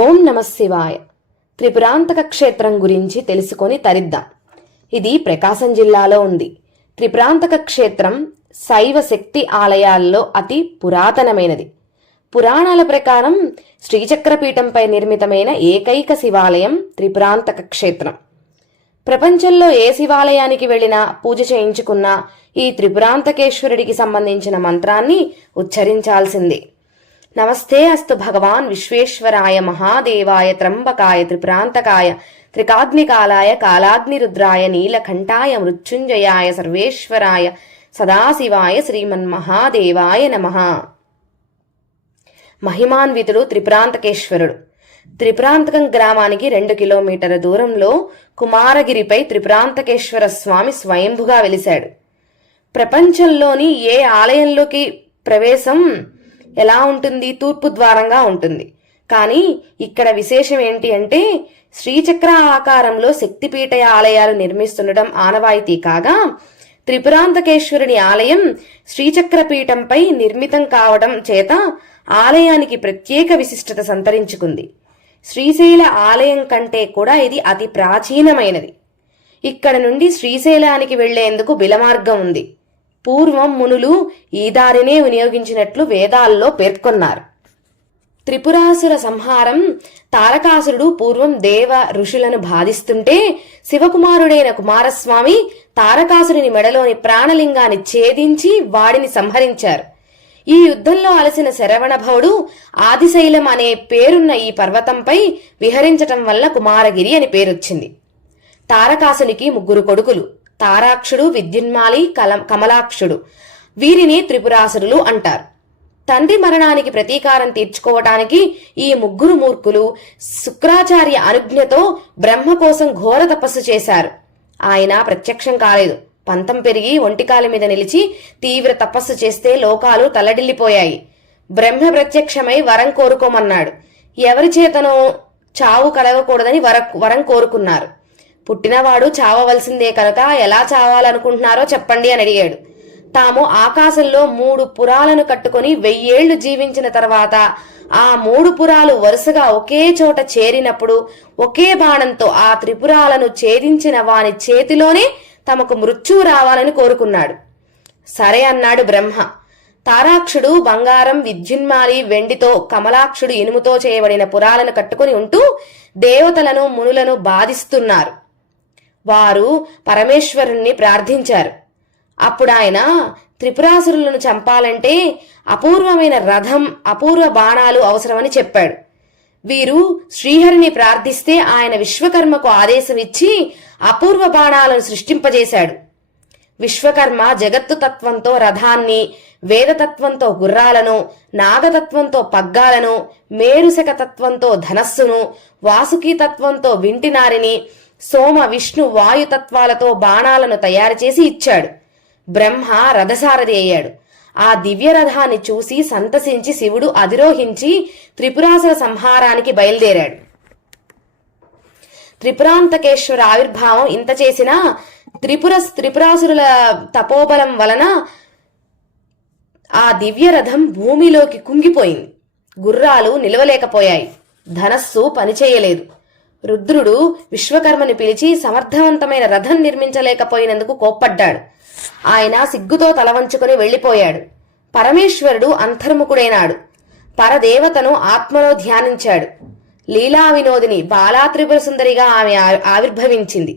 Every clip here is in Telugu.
ఓం నమ శివాయ. త్రిపురాంతక క్షేత్రం గురించి తెలుసుకొని తరిద్దాం. ఇది ప్రకాశం జిల్లాలో ఉంది. త్రిపురాంతక క్షేత్రం శైవ శక్తి ఆలయాల్లో అతి పురాతనమైనది. పురాణాల ప్రకారం శ్రీచక్రపీఠంపై నిర్మితమైన ఏకైక శివాలయం త్రిపురాంతక క్షేత్రం. ప్రపంచంలో ఏ శివాలయానికి వెళ్ళినా పూజ చేయించుకున్నా ఈ త్రిపురాంతకేశ్వరుడికి సంబంధించిన మంత్రాన్ని ఉచ్చరించాల్సిందే. నమస్తే అస్తు భగవాన్ విశ్వేశ్వరాయ మహాదేవాయ త్రంబకాయ త్రిపురాంతకాయ త్రికాగ్నికాలాయ కాలాగ్నిరుద్రాయ నీలకంఠాయ మృత్యుంజయాయ సర్వేశ్వరాయ సదాశివాయ శ్రీమన్మహాదేవాయ నమః. మహిమాన్వితుడు త్రిపురాంతకేశ్వరుడు. త్రిపురాంతకం గ్రామానికి 2 కిలోమీటర్ల దూరంలో కుమారగిరిపై త్రిపురాంతకేశ్వర స్వామి స్వయంభుగా వెలిశాడు. ప్రపంచంలోని ఏ ఆలయంలోకి ప్రవేశం ఎలా ఉంటుంది? తూర్పు ద్వారంగా ఉంటుంది. కానీ ఇక్కడ విశేషం ఏంటి అంటే శ్రీచక్ర ఆకారంలో శక్తిపీఠ ఆలయాలు నిర్మిస్తుండటం ఆనవాయితీ కాగా త్రిపురాంతకేశ్వరుని ఆలయం శ్రీచక్రపీఠంపై నిర్మితం కావడం చేత ఆలయానికి ప్రత్యేక విశిష్టత సంతరించుకుంది. శ్రీశైల ఆలయం కంటే కూడా ఇది అతి ప్రాచీనమైనది. ఇక్కడ నుండి శ్రీశైలానికి వెళ్లేందుకు బిలమార్గం ఉంది. పూర్వం మునులు ఈ దారినే వినియోగించినట్లు వేదాల్లో పేర్కొన్నారు. త్రిపురాసుర సంహారం. తారకాసురుడు పూర్వం దేవ ఋషులను బాధిస్తుంటే శివకుమారుడైన కుమారస్వామి తారకాసురుని మెడలోని ప్రాణలింగాన్ని ఛేదించి వాడిని సంహరించారు. ఈ యుద్ధంలో అలసిన శరవణభవుడు ఆదిశైలం అనే పేరున్న ఈ పర్వతంపై విహరించటం వల్ల కుమారగిరి అని పేరొచ్చింది. తారకాసునికి 3 కొడుకులు. తారాక్షుడు, విద్యున్మాలి, కమలాక్షుడు. వీరిని త్రిపురాసురులు అంటారు. తండ్రి మరణానికి ప్రతీకారం తీర్చుకోవటానికి ఈ 3 మూర్ఖులు శుక్రాచార్య అనుజ్ఞతో బ్రహ్మ కోసం ఘోర తపస్సు చేశారు. ఆయన ప్రత్యక్షం కాలేదు. పంతం పెరిగి ఒంటికాలి మీద నిలిచి తీవ్ర తపస్సు చేస్తే లోకాలు తల్లడిల్లిపోయాయి. బ్రహ్మ ప్రత్యక్షమై వరం కోరుకోమన్నాడు. ఎవరి చేతనో చావు కలగకూడదని వరం కోరుకున్నారు. పుట్టినవాడు చావవలసిందే కనుక ఎలా చావాలనుకుంటున్నారో చెప్పండి అని అడిగాడు. తాము ఆకాశంలో 3 పురాలను కట్టుకుని 1000 ఏళ్లు జీవించిన తర్వాత ఆ 3 పురాలు వరుసగా ఒకే చోట చేరినప్పుడు ఒకే బాణంతో ఆ త్రిపురాలను ఛేదించిన వాని చేతిలోనే తమకు మృత్యువు రావాలని కోరుకున్నాడు. సరే అన్నాడు బ్రహ్మ. తారాక్షుడు బంగారం, విద్యున్మాలి వెండితో, కమలాక్షుడు ఇనుముతో చేయబడిన పురాలను కట్టుకుని ఉంటూ దేవతలను మునులను బాధిస్తున్నారు. వారు పరమేశ్వరుణ్ణి ప్రార్థించారు. అప్పుడు ఆయన త్రిపురాసురులను చంపాలంటే అపూర్వమైన రథం, అపూర్వ బాణాలు అవసరమని చెప్పాడు. వీరు శ్రీహరిని ప్రార్థిస్తే ఆయన విశ్వకర్మకు ఆదేశం ఇచ్చి అపూర్వ బాణాలను సృష్టింపజేశాడు. విశ్వకర్మ జగత్తు తత్వంతో రథాన్ని, వేదతత్వంతో గుర్రాలను, నాగతత్వంతో పగ్గాలను, మేరుశక తత్వంతో ధనస్సును, వాసుకీ తత్వంతో వింటినారిని, సోమ విష్ణు వాయుతత్వాలతో బాణాలను తయారు చేసి ఇచ్చాడు. బ్రహ్మ రథసారథి అయ్యాడు. ఆ దివ్య రథాన్ని చూసి సంతసించి శివుడు అధిరోహించి త్రిపురాసుర సంహారానికి బయలుదేరాడు. త్రిపురాంతకేశ్వర ఆవిర్భావం ఇంత చేసినా త్రిపురాసురుల తపోబలం వలన ఆ దివ్య రథం భూమిలోకి కుంగిపోయింది. గుర్రాలు నిలవలేకపోయాయి. ధనస్సు పనిచేయలేదు. రుద్రుడు విశ్వకర్మని పిలిచి సమర్థవంతమైన రథం నిర్మించలేకపోయినందుకు కోప్పడ్డాడు. ఆయన సిగ్గుతో తలవంచుకుని వెళ్లిపోయాడు. పరమేశ్వరుడు అంతర్ముఖుడైనాడు. పరదేవతను ఆత్మలో ధ్యానించాడు. లీలా వినోదిని బాలాత్రిపుర సుందరిగా ఆమె ఆవిర్భవించింది.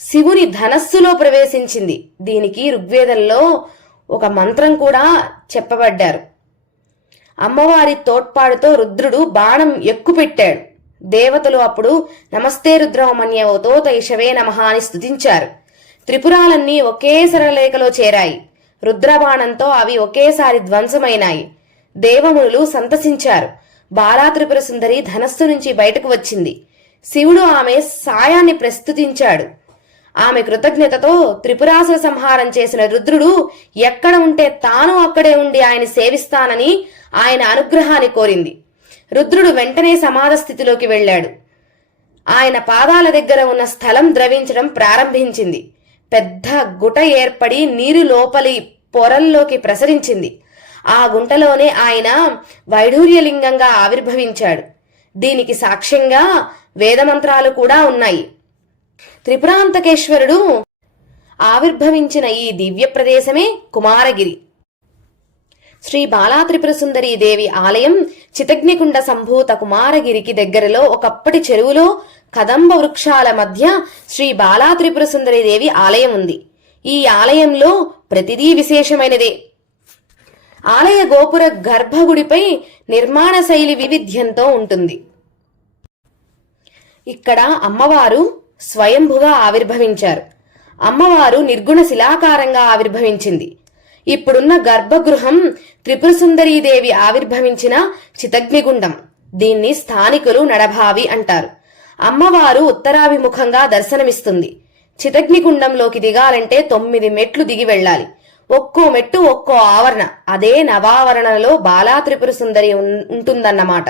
శివుని ధనస్సులో ప్రవేశించింది. దీనికి ఋగ్వేదంలో ఒక మంత్రం కూడా చెప్పబడ్డారు. అమ్మవారి తోడ్పాటుతో రుద్రుడు బాణం ఎక్కుపెట్టాడు. దేవతలు అప్పుడు నమస్తే రుద్రమన్యవతో తైషవే నమః అని స్తుతించారు. త్రిపురాలన్నీ ఒకే సరళరేఖలో చేరాయి. రుద్రబాణంతో అవి ఒకేసారి ధ్వంసమైనాయి. దేవమునులు సంతసించారు. బాలాత్రిపుర సుందరి ధనస్సు నుంచి బయటకు వచ్చింది. శివుడు ఆమె సాయాన్ని ప్రస్తుతించాడు. ఆమె కృతజ్ఞతతో త్రిపురాసుర సంహారం చేసిన రుద్రుడు ఎక్కడ ఉంటే తాను అక్కడే ఉండి ఆయన సేవిస్తానని ఆయన అనుగ్రహాన్ని కోరింది. రుద్రుడు వెంటనే సమాధ స్థితిలోకి వెళ్ళాడు. ఆయన పాదాల దగ్గర ఉన్న స్థలం ద్రవించడం ప్రారంభించింది. పెద్ద గుట ఏర్పడి నీరు లోపలి పొరల్లోకి ప్రసరించింది. ఆ గుంటలోనే ఆయన వైఢూర్యలింగంగా ఆవిర్భవించాడు. దీనికి సాక్ష్యంగా వేదమంత్రాలు కూడా ఉన్నాయి. త్రిపురాంతకేశ్వరుడు ఆవిర్భవించిన ఈ దివ్య ప్రదేశమే కుమారగిరి. శ్రీ బాలా త్రిపుర సుందరీ దేవి ఆలయం చితగ్నికుండ సంభూత కుమారగిరికి దగ్గరలో ఒకప్పటి చెరువులో కదంబ వృక్షాల మధ్య శ్రీ బాలా త్రిపుర సుందరీ దేవి ఆలయం ఉంది. ఈ ఆలయంలో ప్రతిదీ విశేషమైనదే. ఆలయ గోపుర గర్భగుడిపై నిర్మాణ శైలి వివిధ్యంతో ఉంటుంది. ఇక్కడ అమ్మవారు స్వయంభుగా ఆవిర్భవించారు. అమ్మవారు నిర్గుణ శిలాకారంగా ఆవిర్భవించింది. ఇప్పుడున్న గర్భగృహం త్రిపుర సుందరీదేవి ఆవిర్భవించిన చితగ్నిగుండం. దీన్ని స్థానికులు నడభావి అంటారు. అమ్మవారు ఉత్తరాభిముఖంగా దర్శనమిస్తుంది. చితగ్నిగుండంలోకి దిగాలంటే 9 మెట్లు దిగి వెళ్ళాలి. ఒక్కో మెట్టు ఒక్కో ఆవరణ. అదే నవావరణలో బాలా త్రిపుర సుందరి ఉంటుందన్నమాట.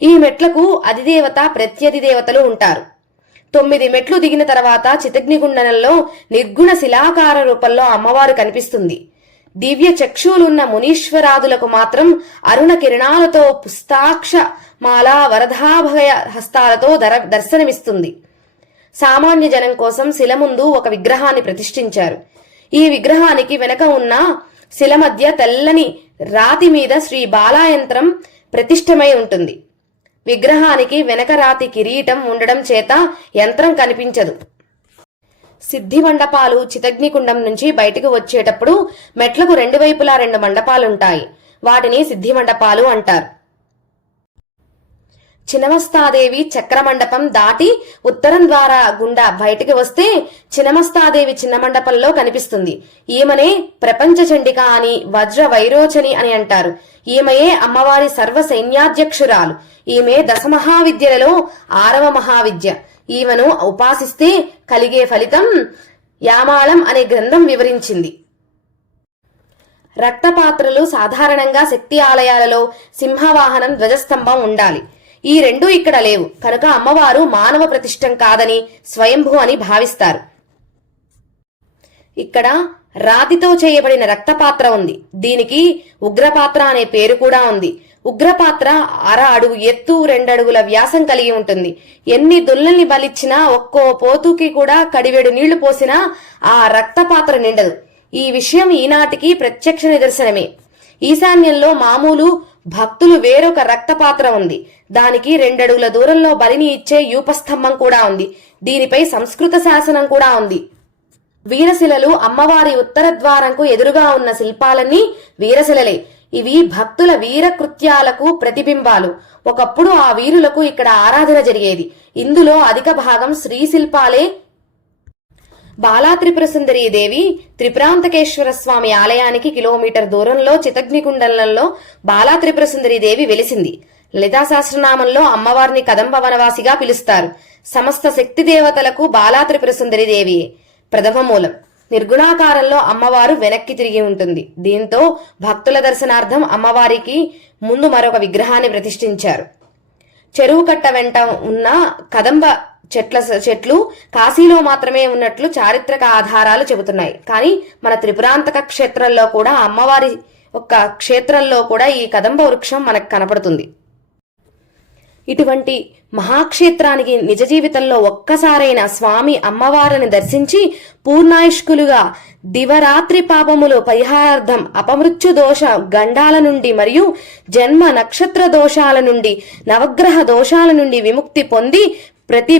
ఈ మెట్లకు అధిదేవత ప్రత్యధిదేవతలు ఉంటారు. 9 మెట్లు దిగిన తర్వాత చితగ్నిగుండంలో నిర్గుణ శిలాకార రూపంలో అమ్మవారు కనిపిస్తుంది. దివ్య చక్షువులున్న మునీశ్వరాదులకు మాత్రం అరుణ కిరణాలతో పుస్తాక్ష మాలా వరదాభయ హస్తాలతో దర్శనమిస్తుంది. సామాన్య జనం కోసం శిల ముందు ఒక విగ్రహాన్ని ప్రతిష్ఠించారు. ఈ విగ్రహానికి వెనక ఉన్న శిల మధ్య తెల్లని రాతి మీద శ్రీ బాలాయంత్రం ప్రతిష్ఠమై ఉంటుంది. విగ్రహానికి వెనక రాతి కిరీటం ఉండడం చేత యంత్రం కనిపించదు. సిద్ధి మండపాలు చితగ్నికుండం నుంచి బయటకు వచ్చేటప్పుడు మెట్లకు 2 వైపులా 2 మండపాలుంటాయి. వాటిని సిద్ధి మండపాలు అంటారు. చినమస్తాదేవి చక్రమండపం దాటి ఉత్తరం ద్వారా గుండా బయటికి వస్తే చినమస్తాదేవి చిన్న మండపంలో కనిపిస్తుంది. ఈమెనే ప్రపంచ చండిక అని, వజ్ర వైరోచని అని అంటారు. ఈమెయే అమ్మవారి సర్వ సైన్యాధ్యక్షురాలు. ఈమె 10 మహావిద్యలలో 6వ మహావిద్య. ఈమెను ఉపాసిస్తే కలిగే ఫలితం యామాళం అనే గ్రంథం వివరించింది. రక్తపాత్రలు సాధారణంగా శక్తి ఆలయాలలో సింహవాహనం, ధ్వజస్తంభం ఉండాలి. ఈ 2 ఇక్కడ లేవు కనుక అమ్మవారు మానవ ప్రతిష్టం కాదని స్వయంభూ అని భావిస్తారు. ఇక్కడ రాతితో చేయబడిన రక్తపాత్ర ఉంది. దీనికి ఉగ్రపాత్ర అనే పేరు కూడా ఉంది. ఉగ్రపాత్ర 1/2 అడుగు ఎత్తు, 2 అడుగుల వ్యాసం కలిగి ఉంటుంది. ఎన్ని దుల్లల్ని బలిచ్చినా, ఒక్కో పోతుకి కూడా కడివెడు నీళ్లు పోసినా ఆ రక్తపాత్ర నిండదు. ఈ విషయం ఈనాటికి ప్రత్యక్ష నిదర్శనమే. ఈశాన్యంలో మామూలు భక్తులు వేరొక రక్తపాత్ర ఉంది. దానికి 2 అడుగుల దూరంలో బలిని ఇచ్చే యూపస్తంభం కూడా ఉంది. దీనిపై సంస్కృత శాసనం కూడా ఉంది. వీరశిలలు అమ్మవారి ఉత్తర ద్వారంకు ఎదురుగా ఉన్న శిల్పాలన్నీ వీరశిలలే. ఇవి భక్తుల వీర కృత్యాలకు ప్రతిబింబాలు. ఒకప్పుడు ఆ వీరులకు ఇక్కడ ఆరాధన జరిగేది. ఇందులో అధిక భాగం శ్రీ శిల్పాలే. బాలా త్రిపుర సుందరీ దేవి త్రిపురాంతకేశ్వర స్వామి ఆలయానికి కిలోమీటర్ దూరంలో చితగ్నికుండంలో బాలా త్రిపుర సుందరీ దేవి వెలిసింది. లలితా సహస్రనామంలో అమ్మవారిని కదంబ వనవాసిగా పిలుస్తారు. సమస్త శక్తి దేవతలకు బాలా త్రిపుర సుందరీ దేవి ప్రథమ మూలం. నిర్గుణాకారంలో అమ్మవారు వెనక్కి తిరిగి ఉంటుంది. దీంతో భక్తుల దర్శనార్థం అమ్మవారికి ముందు మరొక విగ్రహాన్ని ప్రతిష్ఠించారు. చెరువు కట్ట వెంట ఉన్న కదంబ చెట్లు కాశీలో మాత్రమే ఉన్నట్లు చారిత్రక ఆధారాలు చెబుతున్నాయి. కానీ మన త్రిపురాంతక క్షేత్రంలో కూడా అమ్మవారి ఒక క్షేత్రంలో కూడా ఈ కదంబ వృక్షం మనకు కనపడుతుంది. ఇటువంటి మహాక్షేత్రానికి నిజ జీవితంలో ఒక్కసారైనా స్వామి అమ్మవారిని దర్శించి పూర్ణాయుష్కులుగా దివరాత్రి పాపములు పరిహారార్థం అపమృత్యు దోష గండాల నుండి మరియు జన్మ నక్షత్ర దోషాల నుండి నవగ్రహ దోషాల నుండి విముక్తి పొంది ప్రతి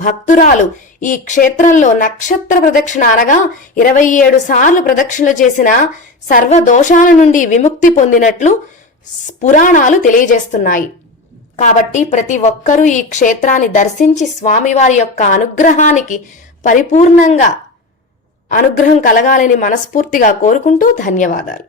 భక్తురాలు ఈ క్షేత్రంలో నక్షత్ర ప్రదక్షిణ అనగా 27 సార్లు ప్రదక్షిణలు చేసిన సర్వ దోషాల నుండి విముక్తి పొందినట్లు పురాణాలు తెలియజేస్తున్నాయి. కాబట్టి ప్రతి ఒక్కరూ ఈ క్షేత్రాన్ని దర్శించి స్వామివారి యొక్క అనుగ్రహానికి పరిపూర్ణంగా అనుగ్రహం కలగాలని మనస్ఫూర్తిగా కోరుకుంటూ ధన్యవాదాలు.